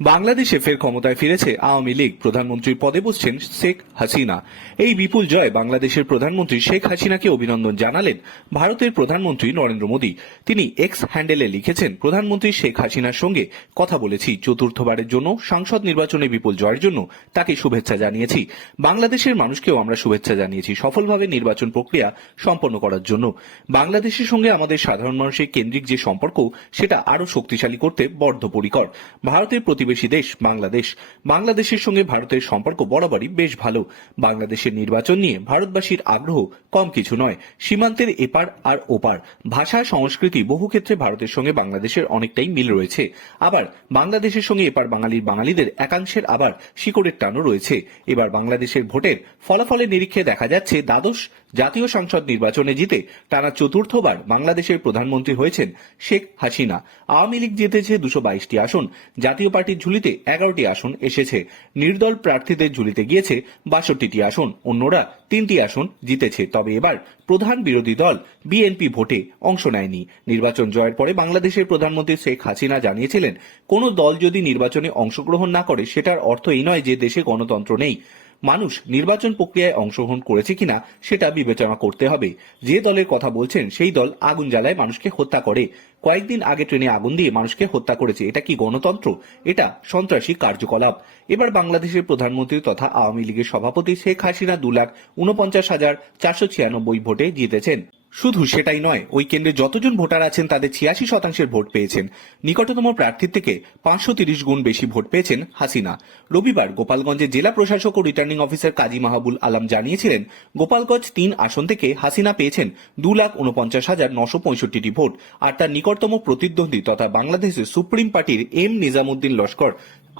বাংলাদেশে ফের ক্ষমতায় ফিরেছে আওয়ামী লীগ। প্রধানমন্ত্রীর পদে বসছেন শেখ হাসিনা। এই বিপুল জয় বাংলাদেশের প্রধানমন্ত্রী শেখ হাসিনাকে অভিনন্দন জানালেন ভারতের প্রধানমন্ত্রী নরেন্দ্র মোদী। তিনি এক্স হ্যান্ডেলে লিখেছেন, প্রধানমন্ত্রী শেখ হাসিনার সঙ্গে কথা বলেছি। চতুর্থবারের জন্য সংসদ নির্বাচনে বিপুল জয়ের জন্য তাকে শুভেচ্ছা জানিয়েছি। বাংলাদেশের মানুষকেও আমরা শুভেচ্ছা জানিয়েছি সফলভাবে নির্বাচন প্রক্রিয়া সম্পন্ন করার জন্য। বাংলাদেশের সঙ্গে আমাদের সাধারণ মানুষের কেন্দ্রিক যে সম্পর্ক, সেটা আরও শক্তিশালী করতে বদ্ধপরিকর। ভারতের প্রতিবেশী দেশ, বাংলাদেশ। বাংলাদেশের সঙ্গে ভারতের সম্পর্ক বরাবরই বেশ ভালো। বাংলাদেশের নির্বাচন নিয়ে ভারতবাসীর আগ্রহ কম কিছু নয়। সীমান্তের এপার আর ওপার। ভাষা, সংস্কৃতি বহু ক্ষেত্রে ভারতের সঙ্গে বাংলাদেশের অনেকটাই মিল রয়েছে। আবার বাংলাদেশের সঙ্গে এপার বাঙালির বাঙালিদের একাংশের আবার শিকড়ের টানও রয়েছে। এবার বাংলাদেশের ভোটের ফলাফলের নিরীক্ষে দেখা যাচ্ছে দ্বাদশ জাতীয় সংসদ নির্বাচনে জিতে টানা চতুর্থবার বাংলাদেশের প্রধানমন্ত্রী হয়েছেন শেখ হাসিনা। আওয়ামী লীগ জিতেছে দুশো বাইশটি আসন, জাতীয় পার্টির ঝুলিতে এগারোটি আসন এসেছে। নির্দল প্রার্থীদের ঝুলিতে গিয়েছে বাষট্টিটি আসন, অন্যরা তিনটি আসন জিতেছে। তবে এবার প্রধান বিরোধী দল বিএনপি ভোটে অংশ নেয়নি। নির্বাচন জয়ের পরে বাংলাদেশের প্রধানমন্ত্রী শেখ হাসিনা জানিয়েছিলেন, কোন দল যদি নির্বাচনে অংশগ্রহণ না করে, সেটার অর্থ এই নয় যে দেশে গণতন্ত্র নেই। মানুষ নির্বাচন প্রক্রিয়ায় অংশগ্রহণ করেছে কিনা সেটা বিবেচনা করতে হবে। যে দলের কথা বলছেন, সেই দল আগুন জ্বালায় মানুষকে হত্যা করে। কয়েকদিন আগে ট্রেনে আগুন দিয়ে মানুষকে হত্যা করেছে। এটা কি গণতন্ত্র? এটা সন্ত্রাসী কার্যকলাপ। এবার বাংলাদেশের প্রধানমন্ত্রী তথা আওয়ামী লীগের সভাপতি শেখ হাসিনা দু লাখ উনপঞ্চাশ হাজার চারশো ছিয়ানব্বই ভোটে জিতেছেন। শুধু সেটাই নয়, ওই কেন্দ্রে যতজন ভোটার আছেন তাদের ছিয়াশি শতাংশের ভোট পেয়েছেন। নিকটতম প্রার্থীর থেকে পাঁচশো তিরিশ গুণ বেশি ভোট পেয়েছেন হাসিনা। রবিবার গোপালগঞ্জে জেলা প্রশাসক ও রিটার্নিং অফিসার কাজী মাহবুল আলম জানিয়েছিলেন, গোপালগঞ্জ তিন আসন থেকে হাসিনা পেয়েছেন দু লাখ উনপঞ্চাশ হাজার নশো পঁয়ষট্টিটি ভোট। আর তার নিকটতম প্রতিদ্বন্দ্বী তথা বাংলাদেশের সুপ্রিম পার্টির এম নিজামুদ্দিন লস্কর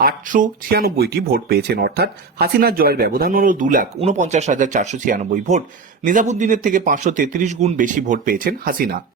আটশো ছিয়ানব্বইটি ভোট পেয়েছেন, অর্থাৎ হাসিনার জয়ের ব্যবধান হল দু লাখ উনপঞ্চাশ হাজার চারশো ছিয়ানব্বই ভোট। নিজামুদ্দিনের থেকে পাঁচশো তেত্রিশ গুণ বেশি ভোট পেয়েছেন হাসিনা।